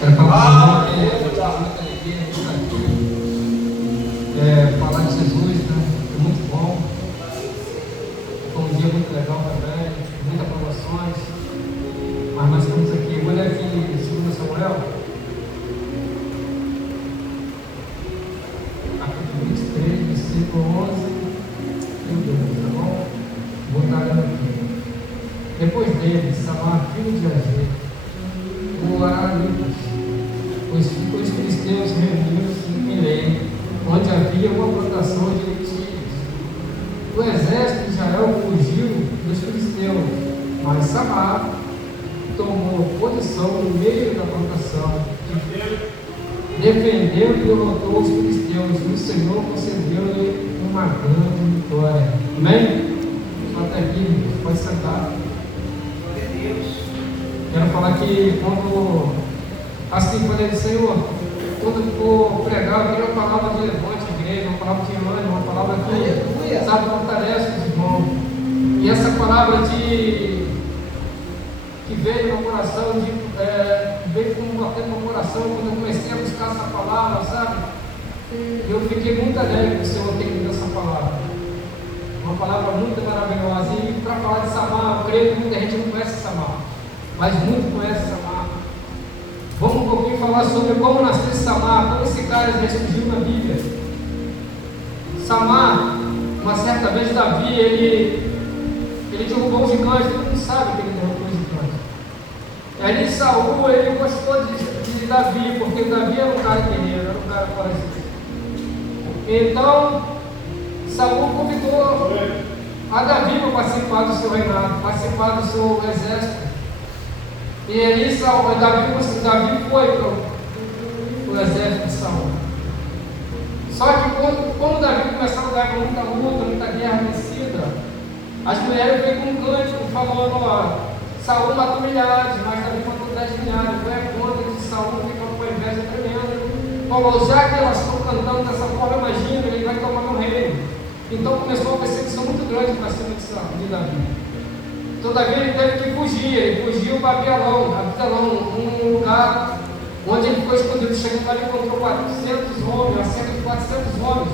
Quero falar com o Senhor que muita alegria, muita alegria. Falar de Jesus, né? É muito bom. Foi um dia muito legal também, muitas promoções. Mas nós estamos aqui. Vou ler aqui em 2 Samuel, capítulo 23, versículo 11. Meu Deus, tá bom? Vou estar lendo aqui. Depois dele, Samar, filho de Agê, o Aralitas, os filisteus reuniram-se em Belém, onde havia uma plantação de lentilhas. O exército de Israel fugiu dos filisteus, mas Samar tomou posição no meio da plantação, defendeu e derrotou os filisteus, e o Senhor concedeu-lhe uma grande vitória. Amém? Só até aqui, pode sentar. Quero falar que quando, assim, falei do Senhor, quando eu for pregar, eu queria uma palavra de levante à igreja, uma palavra de ânimo, uma palavra que, sabe, fortalece os irmãos. E essa palavra que veio no coração, veio como batendo no coração, quando eu comecei a buscar essa palavra, sabe? Eu fiquei muito alegre que o Senhor tenha dado essa palavra. Uma palavra muito maravilhosa. E para falar de Samar, eu creio que muita gente não conhece Samar, mas muito conhece Samar. Vamos um pouquinho falar sobre como nasceu Samar, como esse cara ressurgiu na Bíblia. Samar, uma certa vez Davi, ele derrubou um gigante, todo mundo sabe que ele derrubou um gigante. Aí Saul, ele gostou de Davi, porque Davi era um cara guerreiro, era um cara corajoso. Então, Saul convidou a Davi para participar do seu reinado, participar do seu exército. E aí Davi foi para o exército de Saul. Só que quando Davi começou a dar muita luta, muita guerra vencida, as mulheres veio com um cântico falando: ó, Saul matou milhares, mas Davi matou 10 milhares. Foi a conta de Saul, ficou com a inveja tremenda. Falou: já que elas estão cantando dessa forma, imagina, ele vai tomar meu reino. Então começou uma perseguição muito grande para cima de Davi. Então Davi ele teve que fugir, ele fugiu para Absalão, um lugar onde ele ficou escondido. Chegando lá, ele encontrou 400 homens, cerca de 400 homens.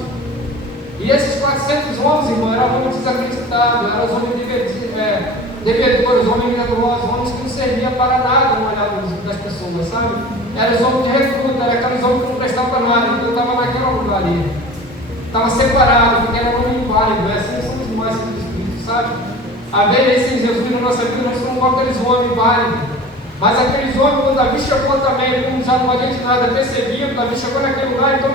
E esses 400 homens, irmão, eram homens desacreditados, eram os homens devedores, homens medrosos, homens que não serviam para nada no olhar das pessoas, sabe? Eram os homens de recruta, eram aqueles homens que não prestavam para nada. Então estava naquele lugar ali, estava separado, porque era um homem inválido. Assim somos nós, filhos do Espírito, sabe? A ver esse Jesus na nossa vida, nós somos aqueles homens válidos. Mas aqueles homens, quando Davi chegou também, como já não adianta nada, percebiam, Davi chegou naquele lugar, então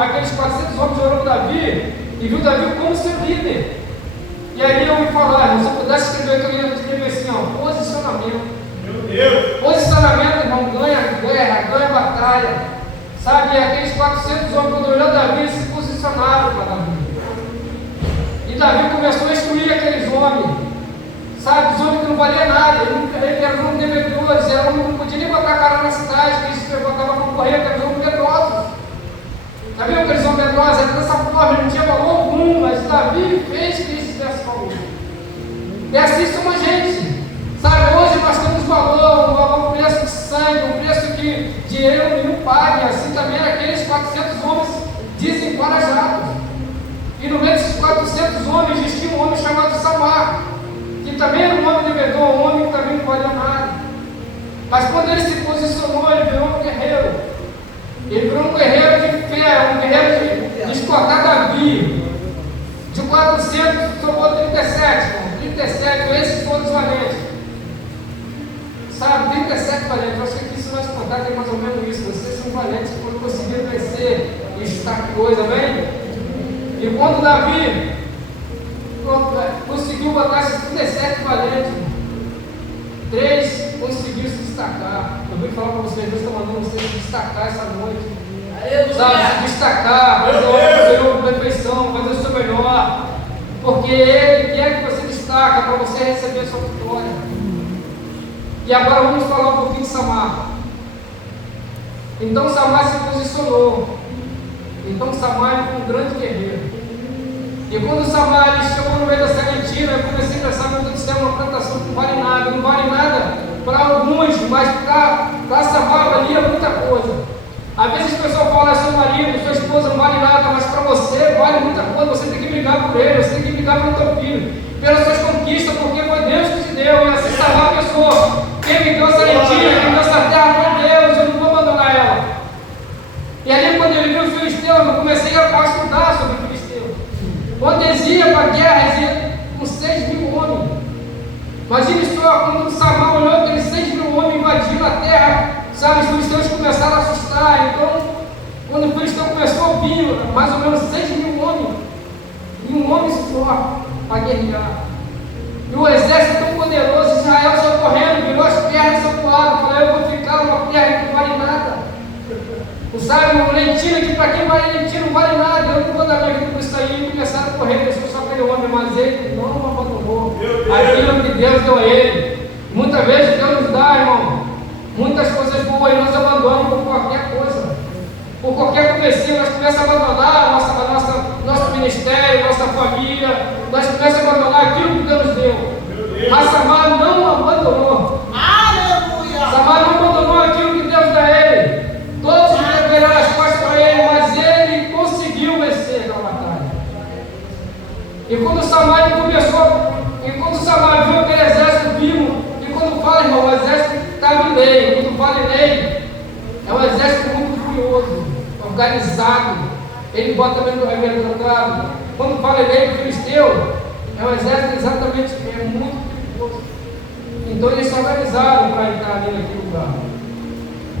aqueles 400 homens olhando Davi e viu Davi como seu líder. E aí eu ouvi falar, se eu pudesse escrever, eu ia escrever assim, ó, posicionamento. Meu Deus! Posicionamento, irmão, ganha guerra, ganha batalha. Sabe, e aqueles 400 homens, quando olhou Davi, se posicionaram para Davi. E Davi começou a excluir aqueles homens. Sabe, os homens que não valiam nada, ele era homens devedores, era homem que não podia nem botar a cara na cidade, que eles botavam para correr, aqueles homens medrosos. Sabiam aqueles homens medrosos? Era dessa forma, ele não tinha valor algum, mas Davi fez que isso tivesse valor. E assim somos a gente. Sabe, hoje nós temos valor, um preço de sangue, um preço que dinheiro nenhum paga, assim também aqueles 400 homens desencorajados. E no meio desses 400 homens existia um homem chamado Samar, que também era um homem devedor, um homem que também não valia nada. Mas quando ele se posicionou, ele virou um guerreiro. Ele virou um guerreiro de fé, um guerreiro de escutar Davi. De 400, sobrou 37, 37, esses todos valentes. Sabe, 37 valentes. Eu acho que aqui, se nós contar, tem mais ou menos isso. Vocês são valentes quando conseguiram vencer e estar coisa, amém? E quando Davi conseguiu botar esses 37 valentes, 3 conseguiram se destacar. Eu vim falar para vocês, Deus está mandando vocês se destacar essa noite. Sabe, se destacar, fazer uma perfeição, fazer o seu melhor. Porque Ele quer que você destaque para você receber a sua vitória. E agora vamos falar um pouquinho de Samar. Então Samar se posicionou. Então Samar foi um grande guerreiro. E quando Samar chegou no meio da sementina, eu comecei a pensar que isso é uma plantação que não vale nada para alguns, mas para Samar valia muita vale muita coisa, você tem que brigar por ele, você tem que brigar pelo teu filho, pelas suas conquistas, porque foi Deus que te deu, e assim salvar a pessoa. Quem me deu essa lentilha, quem me deu essa terra foi Deus, eu não vou abandonar ela. E ali, quando ele viu os filisteus, eu comecei a estudar sobre os filisteus. Quando eles iam para a guerra, eles iam com 6.000 homens. Imagine só, quando Samuel olhou aqueles 6.000 homens invadindo a terra, sabe, os filisteus começaram a assustar. Então, quando o filisteu começou a ouvir, mais ou menos 6.000 homens, e um homem só para guerrear. E o exército tão poderoso, Israel saiu correndo, virou as pernas do seu lado, falou: eu vou ficar uma terra que não vale nada. Sabe, uma lentilha que para quem vale lentilha não vale nada, eu não vou dar minha vida por isso aí. E começaram a correr, deixou só aquele homem, mas ele não abandonou aquilo que Deus deu a ele. Muitas vezes Deus nos dá, irmão, muitas coisas boas e nós abandonamos por qualquer coisa. Por qualquer comecinho, nós começamos a abandonar nosso ministério, nossa família, nós começamos a abandonar aquilo que Deus nos deu. Mas Samar não abandonou. Aleluia! Samar não abandonou aquilo que Deus dá a ele. Todos viram as costas para ele, mas ele conseguiu vencer aquela batalha. E quando Samar começou, e quando Samar viu aquele exército vivo, e quando fala, irmão, o exército estava em lei. Quando fala em lei, é um exército muito furioso, organizado. Ele bota também no reverendo. Quando fala em lei do filisteu, é um exército exatamente muito furioso. Então eles se organizaram para entrar naquele lugar.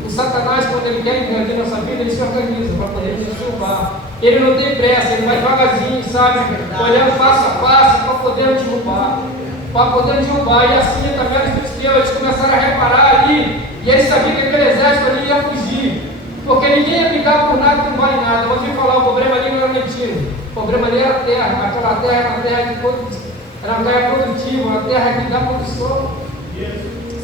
O Satanás, quando ele quer invadir nossa vida, ele se organiza para poder nos derrubar. Ele não tem pressa, ele vai devagarzinho, sabe? Olhando passo a passo para poder nos derrubar. Para poder nos derrubar. E assim também os filisteus, eles começaram a reparar ali, e eles sabiam que aquele exército ali ia fugir. Porque ninguém ia brigar por nada que não vale nada. Eu vou te falar, o problema ali não era mentira. O problema ali era a terra. Aquela terra era uma terra era uma terra produtiva, uma terra que dá produção.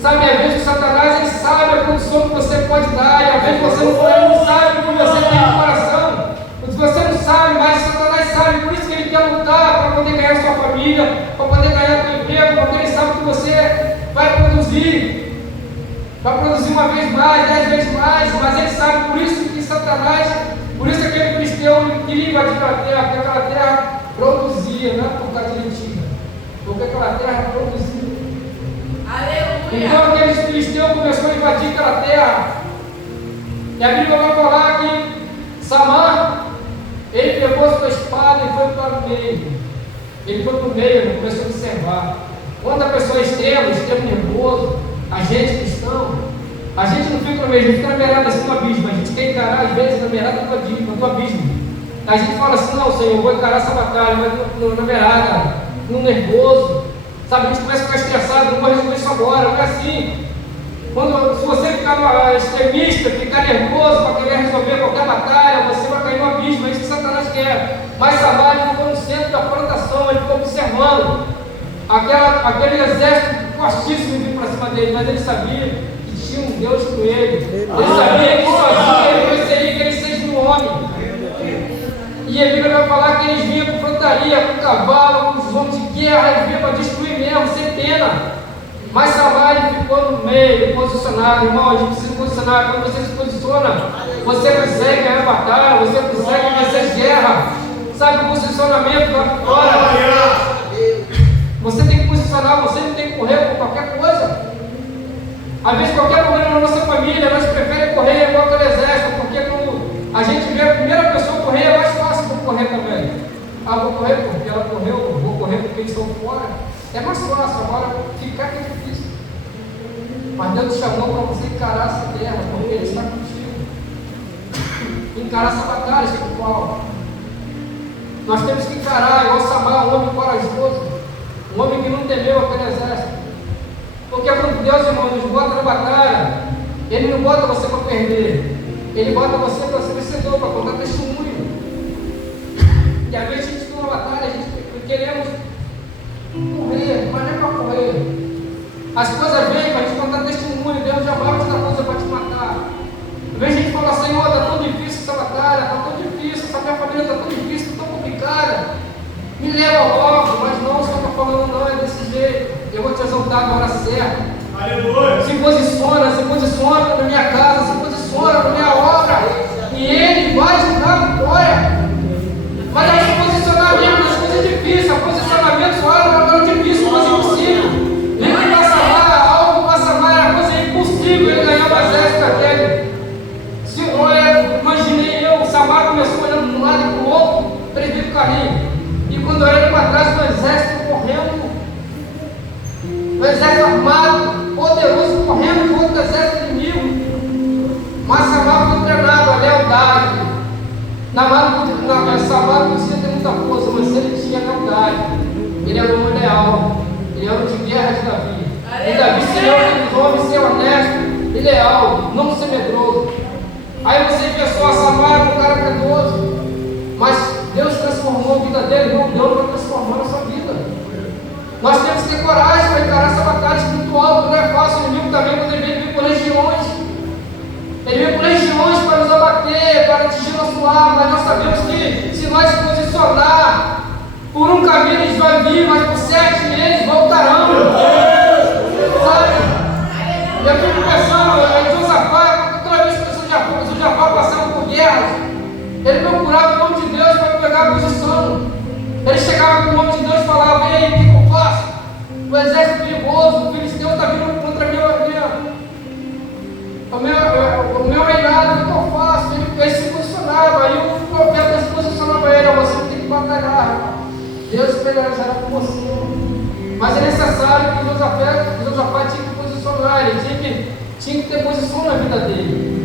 Sabe, às vezes o Satanás ele sabe a produção que você pode dar, e às vezes você não sabe o que você tem no coração. Você não sabe, mas o Satanás sabe, por isso que ele quer lutar para poder ganhar sua família, para poder ganhar seu emprego, porque ele sabe que você vai produzir uma vez mais, 10 vezes mais, mas ele sabe, por isso que Satanás, por isso aquele filisteu queria invadir aquela terra, porque aquela terra produzia, não é por causa de mentira, porque aquela terra produzia. Aleluia. Então aqueles filisteus começaram a invadir aquela terra. E a Bíblia vai falar que Samar, ele pegou a sua espada e foi para o meio. Ele foi para o meio, começou a observar. Quando a pessoa é extremo nervoso, a gente cristão, a gente não fica no meio, a gente fica na beirada assim do abismo. A gente quer encarar às vezes na beirada do abismo. A gente fala assim: não, Senhor, eu vou encarar essa batalha, mas na beirada, no nervoso. Sabe, a gente começa a ficar estressado, não vou resolver isso agora, não é assim. Se você ficar extremista, ficar nervoso para querer resolver qualquer batalha, você vai cair no abismo, é isso que Satanás quer. Mas Samar ficou no centro da plantação, ele ficou observando aquele exército fortíssimo vindo para cima dele, mas ele sabia que tinha um Deus com ele. Ele sabia que sozinho ele venceria aqueles 6.000 homens. E a Bíblia vai falar que eles vinham com frontaria, com cavalo, com os homens de guerra, eles vinham para destruir mesmo, sem pena. Mas Samar ficou no meio, posicionado. Irmão, a gente precisa posicionar. Quando você se posiciona, você consegue ganhar batalha, você consegue vencer guerra. Sabe, o posicionamento lá fora. Você tem que posicionar, você não tem que correr por qualquer coisa. Às vezes, qualquer problema na nossa família, nós preferimos correr igual aquele exército, porque quando a gente vê a primeira pessoa correr, é mais fácil para correr também. Ah, vou correr porque ela correu, vou correr porque eles estão fora. É mais fácil, agora ficar que é difícil. Mas Deus te chamou para você encarar essa terra, porque Ele está contigo. Encarar essa batalha espiritual. Nós temos que encarar, igual Samar, um homem corajoso, um homem que não temeu aquele exército. Porque quando Deus, irmão, nos bota na batalha, Ele não bota você para perder, Ele bota você para ser vencedor, para contar testemunho. E às vezes a gente numa batalha, a gente queremos correr, mas não é para correr. As coisas vêm para te contar testemunho, Deus jamais vai te dar coisa para te matar. Às vezes a gente fala: Senhor, está tão difícil essa batalha, está tão difícil, essa minha família está tão difícil, tão complicada. Me leva logo, mas não, o Senhor está falando: não, é desse jeito. Eu vou te exaltar na hora certa. Aleluia. Se posiciona na minha casa, se posiciona na minha obra, e Ele vai te dar vitória. Mas carrinho. E quando eu olhei para trás, o exército correndo, o exército armado, poderoso, correndo contra o exército inimigo. Mas Samar foi treinado, a lealdade. Samar podia ter muita força, mas ele tinha lealdade. Ele era um homem leal. Ele era um de guerra de Davi. E Davi seria um homem ser honesto e leal, não ser medroso. Aí você vê só Samar, um cara piedoso, mas Deus transformou a vida dele, não deu para transformar a sua vida. Nós temos que ter coragem para encarar essa batalha espiritual, não é fácil. O inimigo também, quando ele vem por legiões, ele vem por legiões para nos abater, para atingir nosso lar, mas nós sabemos que se nós nos posicionar, por um caminho eles vão vir, mas por 7 eles voltarão. Sabe? E eu fico pensando, Josafá, toda vez que Josafá passava por guerras, ele procurava o nome de Deus para pegar a posição. Ele chegava com o nome de Deus e falava: e aí, o que eu faço? O exército perigoso, o filisteu está vindo contra o meu reinado, o que eu faço? Ele se posicionava, aí o profeta se posicionava ele: você tem que batalhar, Deus pelejará com você. Mas é necessário que Josafá tinha que posicionar, ele tinha que ter posição na vida dele.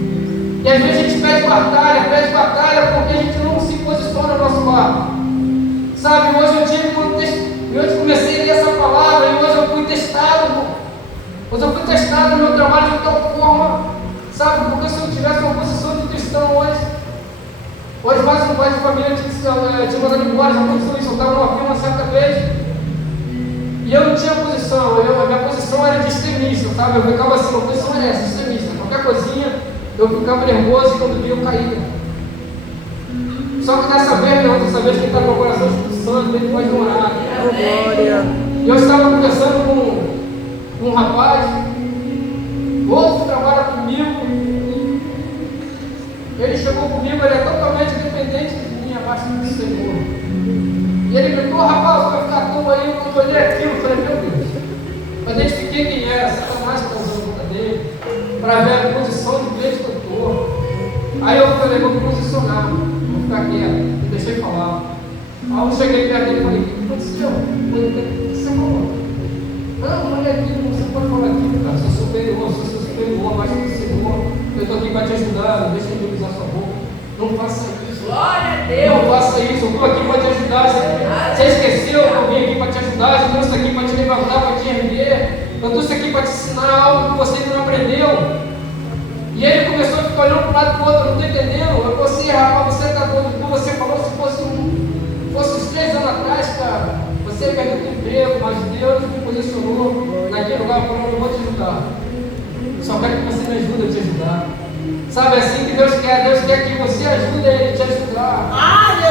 E às vezes a gente pede batalha porque a gente não se posiciona no nosso lado. Sabe, hoje eu comecei a ler essa palavra e hoje eu fui testado, irmão. Hoje eu fui testado no meu trabalho de tal forma, sabe, porque se eu tivesse uma posição de cristão hoje mais um pai de família tinha mandado embora, já aconteceu isso. Eu estava numa firma certa vez e eu não tinha posição, a minha posição era de extremista, sabe, eu ficava assim, uma posição era essa, extremista, qualquer coisinha eu ficava nervoso e quando via eu caía. Só que dessa vez que está no meu coração expulsando, ele pode orar. E eu estava conversando com um rapaz, outro que trabalha comigo. Ele chegou comigo, ele é totalmente dependente de mim, abaixo do Senhor. E ele gritou: rapaz, vai ficar tu aí. Quando eu olhei aquilo, eu falei: meu Deus. Mas identifiquei quem era, Satanás que está usando a boca dele, para ver a posição de crente que eu estou. Aí eu falei: vou me posicionar, vou ficar quieto, e deixei falar. Aí eu cheguei perto dele e falei: o que aconteceu? O que você falou? Não, olha aqui, você pode falar aqui, cara, sou superior, sou seu superior, abaixo do Senhor, eu estou aqui para te ajudar, não deixa de usar sua boca, não faça isso. Glória a Deus. Não faça isso, eu estou aqui para te ajudar. Você esqueceu que eu vim aqui para te ajudar, eu trouxe aqui para te levantar, para te erguer, eu trouxe aqui para te ensinar algo que você não aprendeu. E ele começou a ficar olhando para um lado e para o outro: eu não estou entendendo. Você, rapaz, você está doido, como você falou, se fosse uns 3 anos atrás, cara, você perdeu o emprego, mas Deus me posicionou naquele lugar falando: eu vou te ajudar. Eu só quero que você me ajude a te ajudar. Sabe, é assim que Deus quer que você ajude Ele a te ajudar.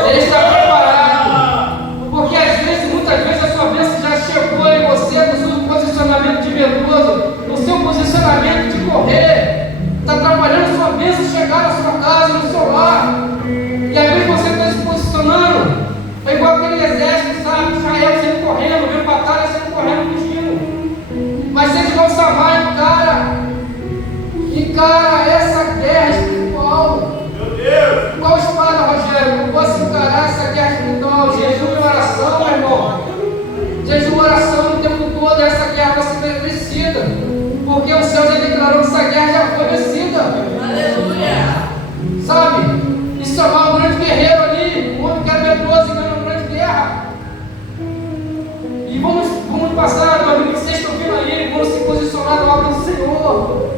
Ele está preparado. Porque às vezes, muitas vezes, a sua bênção já chegou em você, no seu posicionamento de medroso, no seu posicionamento de correr. Está atrapalhando a sua bênção chegar na sua casa, no seu lar. E às vezes você está se posicionando. É igual aquele exército, sabe? Israel sempre correndo, vendo batalha sempre correndo, fugindo. Mas seja igual Samar, encara essa guerra espiritual. Meu Deus! Qual espada, Rogério? Eu posso encarar essa guerra espiritual? Jejum e oração, meu irmão. Jejum e oração o tempo todo, essa guerra vai ser vencida. Porque o céu já declarou que essa guerra já foi vencida. Aleluia! Sabe? E Samar, um grande guerreiro ali, um homem que era medroso e ganhou uma grande guerra. E vamos passar 2006, estou vindo aí, vamos se posicionar na obra do Senhor.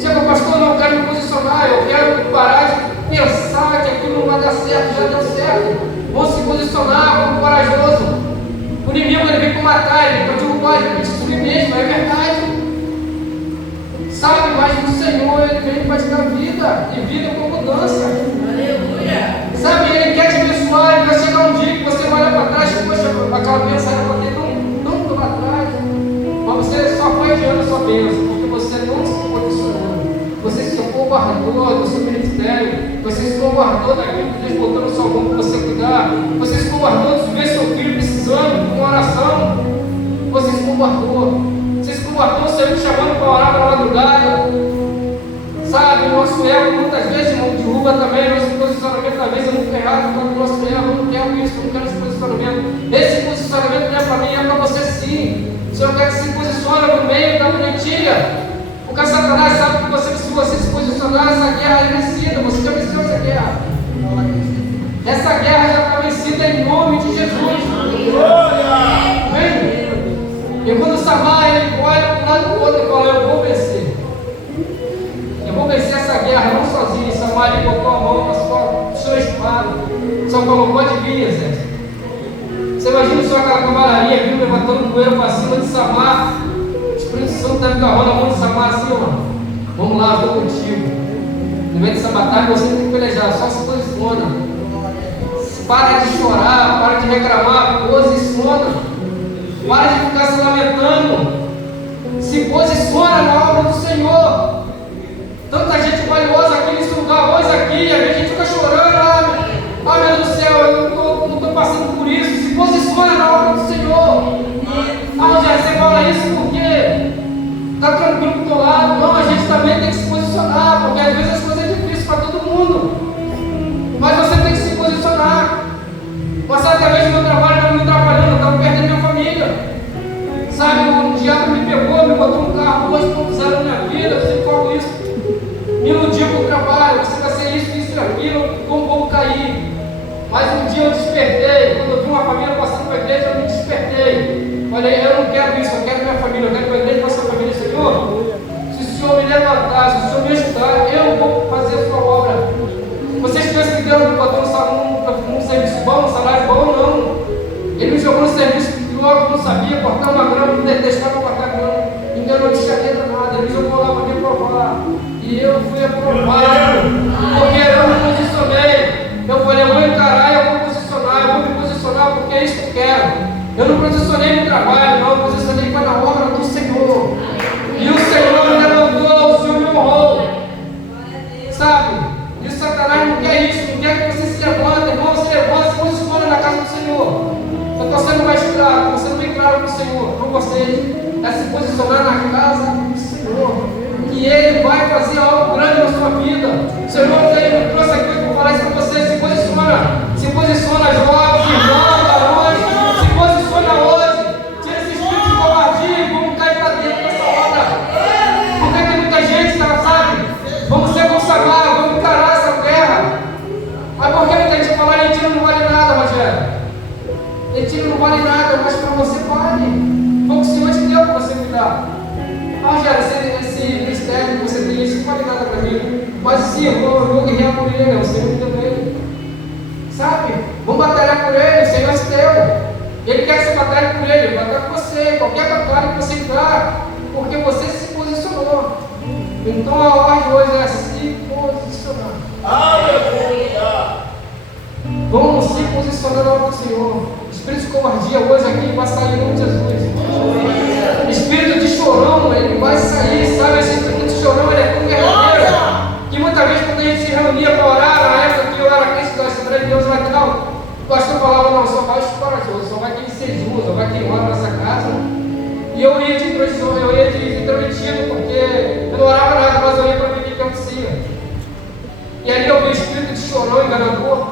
Chega, pastor, não quero me posicionar, eu quero parar de pensar que aquilo não vai dar certo, já deu certo. Vamos se posicionar, vamos corajoso. O inimigo ele vem para matar, ele vem para derrubar, ele vem para destruir mesmo, é verdade. Sabe, mas o Senhor ele vem para te dar vida, e vida com abundância. Aleluia! Sabe, ele quer te abençoar, ele vai chegar um dia que você vai olhar para trás e, poxa, aquela bênção era para ter tanto lá atrás. Mas você só foi adiando a sua bênção, porque você não se posicionou. Você se covardou do seu ministério, você se covardou daquilo que Deus botou no seu mão para você cuidar, você se covardou de ver seu filho precisando de uma oração, você se covardou, você me chamando para orar na madrugada, Sabe, o nosso ego muitas vezes não derruba também, nosso posicionamento às vezes é muito errado, quando o nosso ego, eu não quero isso, eu não quero esse posicionamento. Esse posicionamento não é para mim, é para você sim. O Senhor quer que se posicione no meio da mentira. Porque Satanás sabe que você, se você se posicionar, essa guerra é vencida, você já venceu essa guerra. Essa guerra já está vencida em nome de Jesus. Amém? E quando Samar ele olha para um lado do outro e fala, eu vou vencer. Eu vou vencer essa guerra, não sozinho. Samar ele botou a mão na sua espada. Só falou, pode vir, exército. Você imagina só aquela cavalaria vindo levantando poeira para cima de Samar. O Espírito Santo deve agarrar na mão de Samar assim, ó. Vamos lá, eu estou contigo. No meio dessa batalha você tem que pelejar, só se posiciona. Para de chorar, para de reclamar, posiciona. Para de ficar se lamentando. Se posiciona na obra do Senhor. Tanta gente valiosa aqui nesse lugar, hoje aqui, a gente fica chorando. Meu Deus do céu, eu não estou passando por isso. Se posiciona na obra do Senhor. Você fala isso porque está tranquilo do teu lado. Não, a gente também tem que se posicionar, porque às vezes as coisas é difícil para todo mundo. Mas você tem que se posicionar. Uma certa vez no meu trabalho, eu estava me atrapalhando, eu estava perdendo minha família. Sabe, o diabo me pegou, me botou um carro 2.0 na minha vida, eu sempre falo isso. Me iludiu com o trabalho, você vai ser isso e aquilo, como vou cair. Mas um dia eu despertei, quando eu vi uma família passando para a igreja, eu me despertei. Falei, eu não quero isso, eu quero minha família, eu quero que a igreja faça a família. Senhor, se o Senhor me levantar, se o Senhor me ajudar, eu vou fazer a sua obra. Vocês pensam que Deus me botou num serviço bom, num salário bom? Não. Ele me jogou no serviço que logo não sabia cortar uma grama, não detestava cortar grama. Então não tinha nada, ele me jogou lá para me provar. E eu fui aprovado, porque eu me posicionei. Eu falei, eu vou encarar, eu vou me posicionar porque é isso que eu quero. Eu não posicionei no trabalho, não, eu posicionei para na obra do Senhor. E o Senhor me levantou, o Senhor me honrou. Sabe? E o Satanás não quer isso, não quer que você se levante, irmão, se levanta, se posiciona na casa do Senhor. Eu estou sendo mais claro, estou sendo bem claro com o Senhor, com vocês. É se posicionar na casa do Senhor. E Ele vai fazer algo grande na sua vida. O Senhor me trouxe aqui para falar isso para você. Se posiciona, jovens, irmãos, varões. Se posiciona hoje. Tira esse espírito de covardia e vamos cair para dentro dessa obra. Porque tem muita gente, sabe? Vamos ser consagrados, vamos encarar essa guerra. Mas por que muita gente fala, retiro não vale nada, Rogério? Retiro não vale nada, mas para você vale. Foi o que o Senhor te deu para você cuidar. Rogério, esse ministério que você tem, isso não vale nada para mim. Mas sim, eu vou guerrear por ele, o Senhor me deu ele. Sabe? Vamos batalhar por ele, o Senhor te deu. Ele quer que você batalhe por ele, batalha por você, qualquer batalha que você entrar, porque você se posicionou. Então a ordem hoje é se posicionar. Aleluia! Vamos se posicionar na obra do Senhor. Espírito de covardia hoje aqui vai sair em nome de Jesus. Espírito de chorão, ele vai sair, sabe? Esse espírito de chorão, ele é tão guerreiro que muitas vezes quando a gente se reunia para orar, na época que eu era crente da Assembleia de Deus lá e tal, o pastor falava, não, só vai corajoso, só vai quem seja, só vai quem mora nessa casa. E eu ia de intrometido, porque eu não orava nada, mas eu ia para ver o que acontecia. E ali eu vi o espírito de chorão, enganador.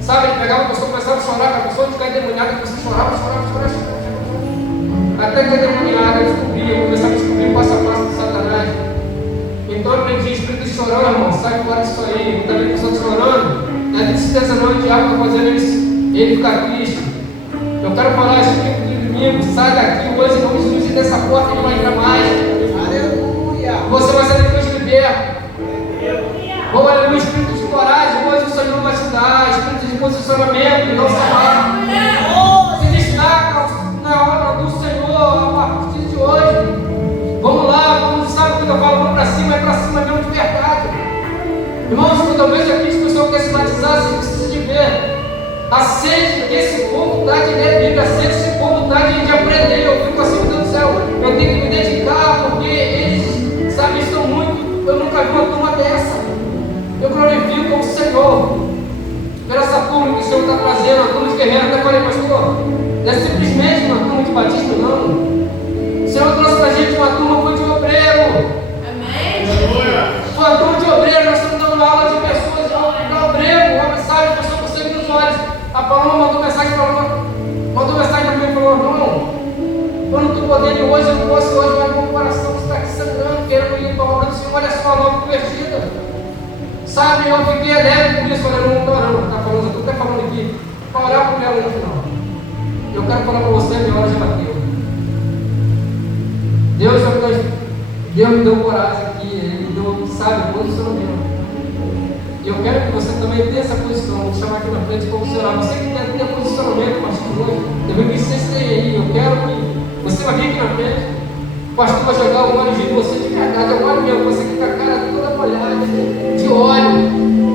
Sabe, ele pegava a pessoa, começava a chorar, a pessoa ficar endemoniada, a pessoa chorava. Até que a endemoniada eu descobria, eu começava a descobrir o passo a passo de Satanás. Então eu aprendi espírito de chorão, irmão, sai fora disso aí. Muita gente pessoa chorando, não é tristeza não, o diabo está fazendo ele ficar triste. Eu quero falar, espírito de inimigo, sai daqui hoje, não me surgir dessa porta, ele não vai entrar mais. Aleluia! Você vai ser depois liberto. Oh, aleluia, espírito de coragem, hoje o Senhor vai te dar, espírito de posicionamento, não se amarra. Se destaca na obra do Senhor a partir de hoje. Vamos lá, vamos, sabe quando eu falo, vamos para cima, é para cima mesmo de verdade. Irmãos, talvez aqui as pessoas querem se batizar, você precisa de ver. A sede que esse povo dá de ler a Bíblia, a sede que esse povo dá de aprender. Eu fico assim, meu Deus do céu, eu tenho que me dedicar, porque eles, sabe, estão muito, eu nunca vi uma turma dessa. Eu glorifico como Senhor, pela essa turma que o Senhor está trazendo, a turma de guerreiro. Até falei, pastor, não é simplesmente uma turma de batista, não. O Senhor trouxe para a gente uma turma de obreiro. Amém. Uma Sabe, eu fiquei alegre por isso, olha, eu não estou orando, está falando, eu estou até falando aqui, para orar por ela no final. Eu quero falar para você, a minha hora já bateu. Deus me deu coragem aqui, Ele me deu, sabe, posicionamento. E eu quero que você também tenha essa posição. Vou chamar aqui na frente para você orar. Você que quer ter posicionamento, pastor, hoje, também que vocês têm aí. Eu quero que você vai vir aqui na frente. O pastor vai jogar o óleo de você de verdade. É o óleo mesmo. Você que está com a cara toda molhada de óleo.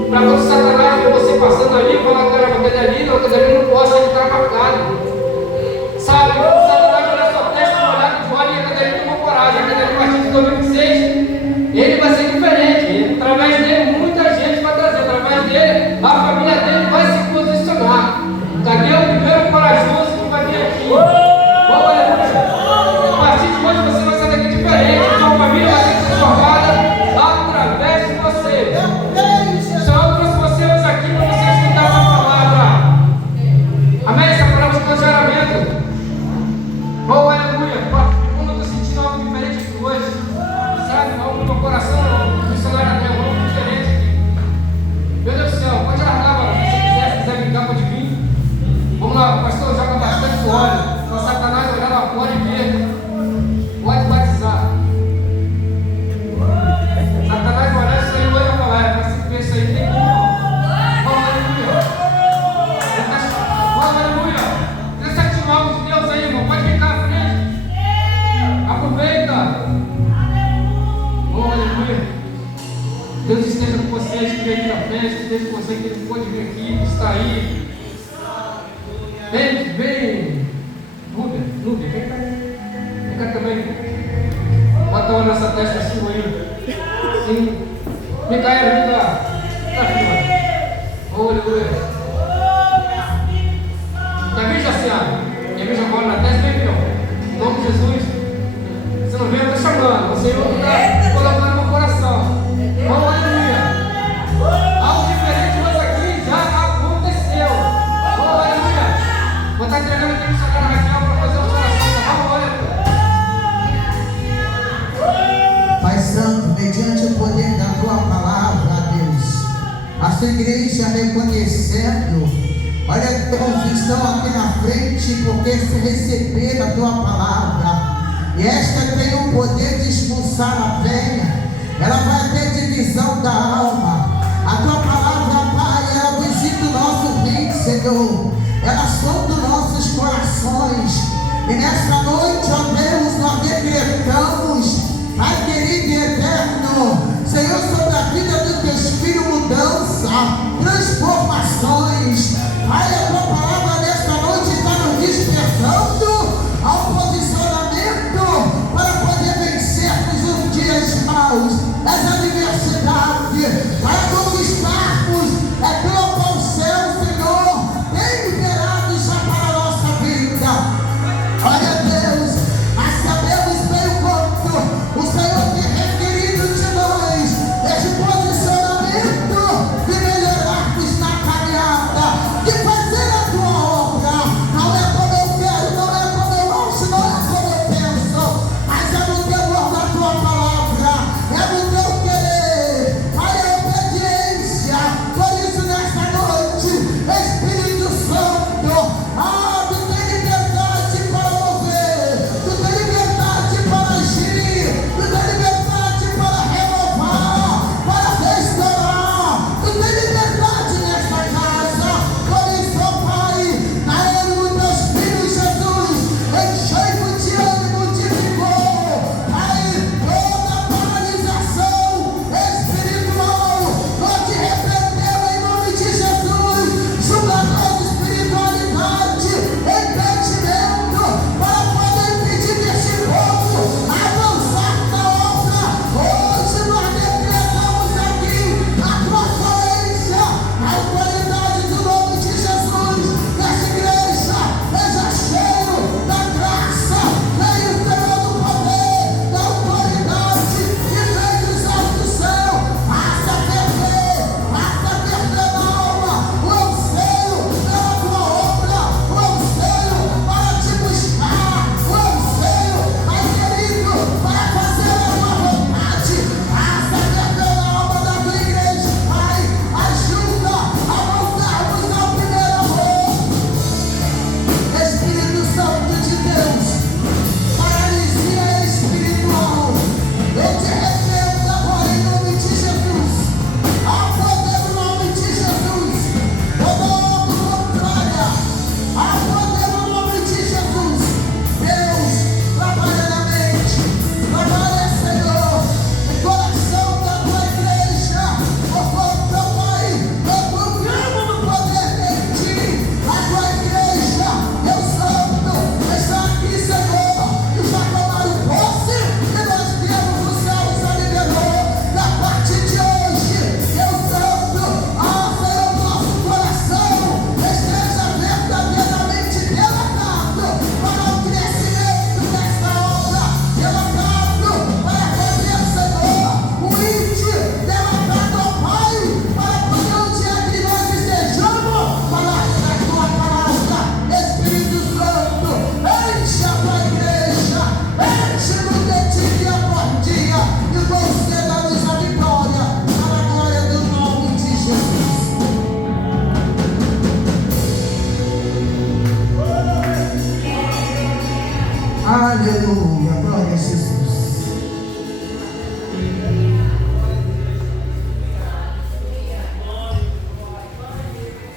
Para quando Satanás ver você passando ali, falar, cara, aquele ali não posso, ele está marcado. Sabe, quando Satanás olhar sua testa molhada de óleo, e a cadeira tomou coragem. A cadeira a partir de 2026, ele vai ser diferente. Através dele, muita gente vai trazer. Através dele, a família dele vai se posicionar. Cadê o primeiro corajoso que vai vir aqui? A partir de hoje você vai sair daqui diferente. Sua família vai ser transformada através de você. Senhor, eu trouxe vocês aqui para você escutar essa palavra. Amém? Essa palavra de congelamento. Oh, aleluia. Como eu estou sentindo algo diferente aqui hoje. Sabe? Algo no meu coração, o missionário André, algo diferente aqui. Meu Deus do céu, pode largar, mano. Se quiser brincar, pode vir. Vamos lá, o pastor joga bastante óleo. Para Satanás olhar lá fora e ver. Pode batizar. Satanás vai olhar isso aí, olha para lá. Vai se ver isso aí, tem que ir. Oh, aleluia. Oh, aleluia. Deixa ativar algo de Deus aí, irmão. Pode ficar à frente. Aproveita. Oh, aleluia. Deus esteja com vocês que veio aqui na frente, que esteja com você que ele pode vir aqui, que está aí. Vem. Núbia, vem cá. Vem cá também. Bota a mão nessa testa sua aí. Sim. Micaela, vem cá. Tá, filha. Oh, aleluia. Quer vir, Jaciara? Quer vir jogar na testa? Vem, filhão. Em nome de Jesus. Você não vem, eu estou chamando. Você vai colocar no meu coração. Oh, aleluia. Algo diferente hoje aqui já aconteceu. Oh, aleluia. Vou estar entregando aqui no Sagrado Raquel para fazer uma oração. Vamos, olha. Pai Santo, mediante o poder da Tua palavra, Deus, a Sua igreja reconhecendo, olha, todos estão aqui na frente porque se receber a Tua palavra, e esta tem o poder de expulsar a venha. Ela vai ter divisão da alma. A Tua palavra, Pai, ela visita o nosso rim, Senhor. Ela solta os nossos corações. E nessa noite, ó Deus, nós decretamos, Pai querido e eterno, Senhor, sobre a vida dos Teus filhos, mudança, transformações. Pai, a Tua palavra nesta noite está nos despertando ao posicionamento para poder vencermos os dias maus, essa adversidade, para conquistarmos, é pelo ao céu, Senhor. Tem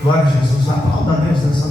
Glória a Jesus. Aplauda a Deus nessa